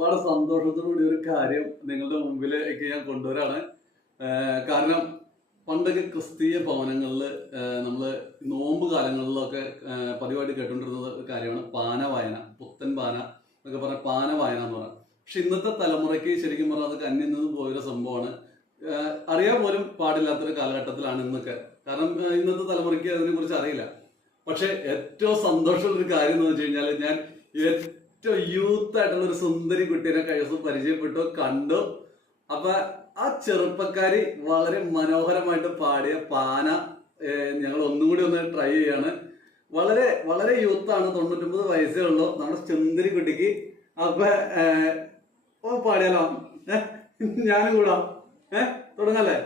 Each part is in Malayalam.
ഒരുപാട് സന്തോഷത്തോടുകൂടി ഒരു കാര്യം നിങ്ങളുടെ മുമ്പിലേക്ക് ഞാൻ കൊണ്ടുവരാണ്. കാരണം പണ്ടൊക്കെ ക്രിസ്തീയ ഭവനങ്ങളിൽ നമ്മൾ നോമ്പ് കാലങ്ങളിലൊക്കെ പതിവായിട്ട് കേട്ടുകൊണ്ടിരുന്ന കാര്യമാണ് പാനവായന പുത്തൻ പാന എന്നൊക്കെ പറഞ്ഞാൽ പാന വായന എന്ന് പറയാം പക്ഷെ ഇന്നത്തെ തലമുറയ്ക്ക് ശരിക്കും പറഞ്ഞാൽ അതൊക്കെ അന്യം നിന്ന് പോയൊരു സംഭവമാണ്. അറിയാൻ പോലും പാടില്ലാത്തൊരു കാലഘട്ടത്തിലാണ് ഇന്നൊക്കെ. കാരണം ഇന്നത്തെ തലമുറയ്ക്ക് അതിനെക്കുറിച്ച് അറിയില്ല. പക്ഷെ ഏറ്റവും സന്തോഷമുള്ള ഒരു കാര്യം എന്ന് വെച്ച് കഴിഞ്ഞാൽ ഞാൻ ഏറ്റവും യൂത്ത് ആയിട്ടുള്ള ഒരു സുന്ദരി കുട്ടീനെ കഴിവസം പരിചയപ്പെട്ടു കണ്ടു. അപ്പൊ ആ ചെറുപ്പക്കാരി വളരെ മനോഹരമായിട്ട് പാടിയ പാന ഞങ്ങൾ ഒന്നുകൂടി ഒന്ന് ട്രൈ ചെയ്യാണ്. വളരെ വളരെ യൂത്ത് ആണ് തൊണ്ണൂറ്റൊമ്പത് വയസ്സേ ഉള്ളൂ. നമ്മുടെ സുന്ദരി കുട്ടിക്ക് അപ്പൊ ഓ പാടിയാലോ? ഞാനും കൂടാം. ഏഹ് തുടങ്ങല്ലേ?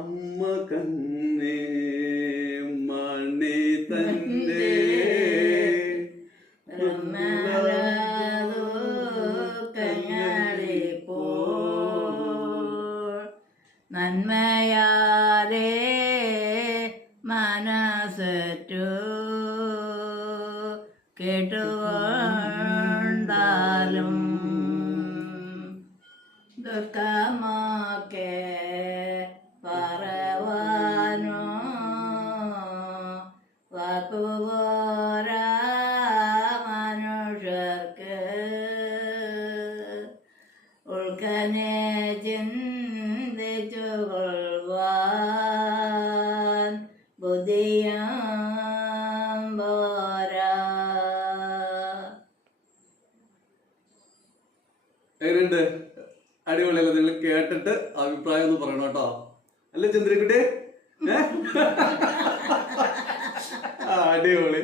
അമ്മ കണ്ണേ മണി തന്റെ നന്മയാലേ മനസ്സറ്റു. കേട്ടുകൊണ്ടാലും ദുഃഖമൊക്കെ പറവാനോ? വാക്കുപോരാ മനുഷ്യർക്ക് ഉൾക്കനെ ചിന്തിച്ചു കൊള്ളുവാൻ ബുദ്ധിയാം പോരാ. എങ്ങനെയുണ്ട്? അടിപൊളിയല്ലേ? നിങ്ങൾ കേട്ടിട്ട് അഭിപ്രായം ഒന്ന് പറയണം കേട്ടോ. അല്ലേ ചന്ദ്രക്കുട്ടി? അടിപൊളി.